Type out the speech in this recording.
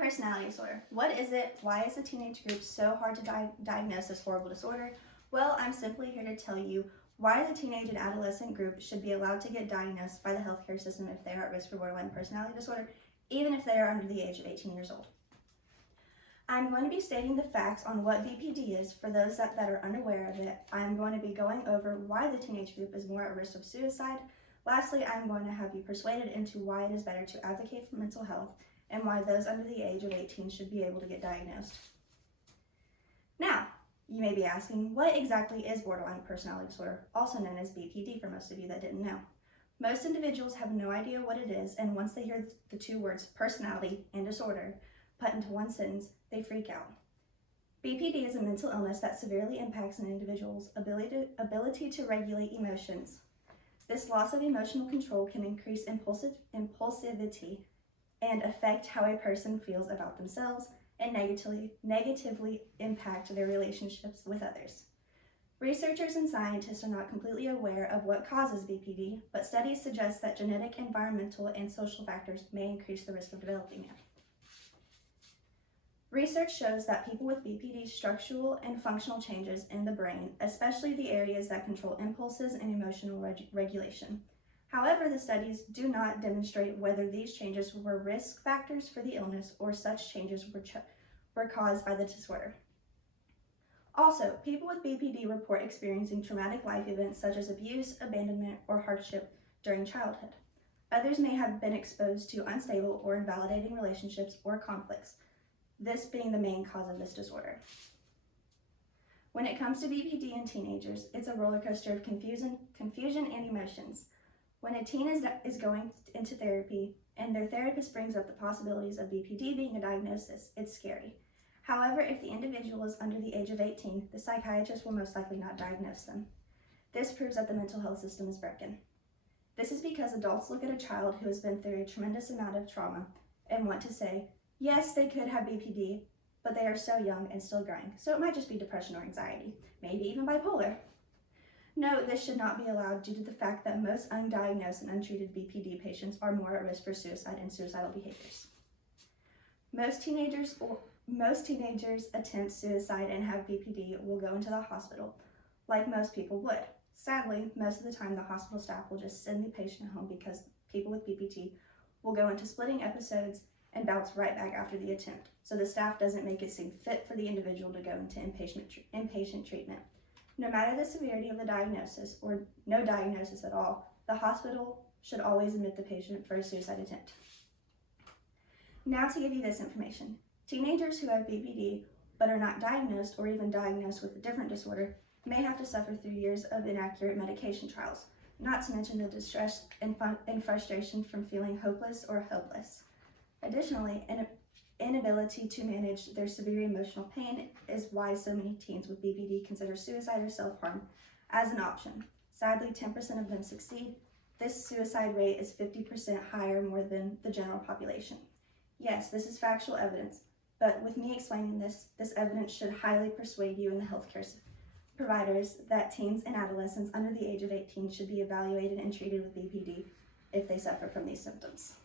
personality disorder. What is it? Why is the teenage group so hard to diagnose this horrible disorder? Well, I'm simply here to tell you why the teenage and adolescent group should be allowed to get diagnosed by the healthcare system if they are at risk for borderline personality disorder, even if they are under the age of 18 years old. I'm going to be stating the facts on what BPD is for those that are unaware of it. I'm going to be going over why the teenage group is more at risk of suicide. Lastly, I'm going to have you persuaded into why it is better to advocate for mental health and why those under the age of 18 should be able to get diagnosed. Now, you may be asking, what exactly is borderline personality disorder, also known as BPD for most of you that didn't know? Most individuals have no idea what it is, and once they hear the two words personality and disorder put into one sentence, they freak out. BPD is a mental illness that severely impacts an individual's ability to regulate emotions. This loss of emotional control can increase impulsivity and affect how a person feels about themselves and negatively impact their relationships with others. Researchers and scientists are not completely aware of what causes BPD, but studies suggest that genetic, environmental, and social factors may increase the risk of developing it. Research shows that people with BPD structural and functional changes in the brain, especially the areas that control impulses and emotional regulation. However, the studies do not demonstrate whether these changes were risk factors for the illness or such changes were caused by the disorder. Also, people with BPD report experiencing traumatic life events such as abuse, abandonment, or hardship during childhood. Others may have been exposed to unstable or invalidating relationships or conflicts, this being the main cause of this disorder. When it comes to BPD in teenagers, it's a roller coaster of confusion and emotions. When a teen is going into therapy and their therapist brings up the possibilities of BPD being a diagnosis, it's scary. However, if the individual is under the age of 18, the psychiatrist will most likely not diagnose them. This proves that the mental health system is broken. This is because adults look at a child who has been through a tremendous amount of trauma and want to say, yes, they could have BPD, but they are so young and still growing, so it might just be depression or anxiety, maybe even bipolar. No, this should not be allowed due to the fact that most undiagnosed and untreated BPD patients are more at risk for suicide and suicidal behaviors. Most teenagers attempt suicide and have BPD will go into the hospital, like most people would. Sadly, most of the time the hospital staff will just send the patient home because people with BPD will go into splitting episodes and bounce right back after the attempt, so the staff doesn't make it seem fit for the individual to go into inpatient treatment. No matter the severity of the diagnosis or no diagnosis at all, the hospital should always admit the patient for a suicide attempt. Now to give you this information. Teenagers who have BPD but are not diagnosed or even diagnosed with a different disorder may have to suffer through years of inaccurate medication trials, not to mention the distress and frustration from feeling hopeless or helpless. Additionally, an inability to manage their severe emotional pain is why so many teens with BPD consider suicide or self-harm as an option. Sadly, 10% of them succeed. This suicide rate is 50% higher more than the general population. Yes, this is factual evidence, but with me explaining this evidence should highly persuade you and the healthcare providers that teens and adolescents under the age of 18 should be evaluated and treated with BPD if they suffer from these symptoms.